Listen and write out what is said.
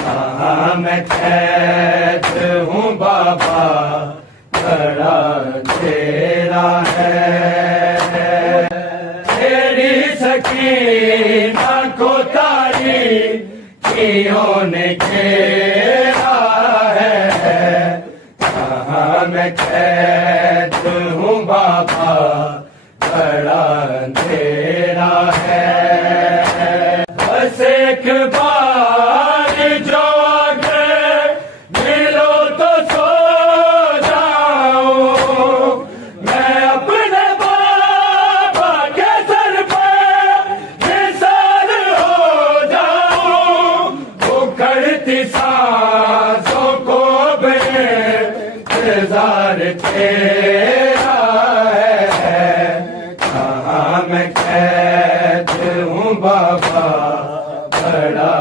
कहाँ मैं कैद हूँ बाबा, बड़ा अंधेरा है। तेरी सकीना को तारीकियों ने घेरा है। कहाँ मैं कैद हूँ बाबा, बड़ा अंधेरा है। बस एक बार जो अगर मिलो तो सो जाऊं, मैं अपने बाबा के सर पर निसार हो जाऊं। उखड़ती सांसों को बेजार तेरा है। कहाँ मैं कैद हूँ बाबा, बड़ा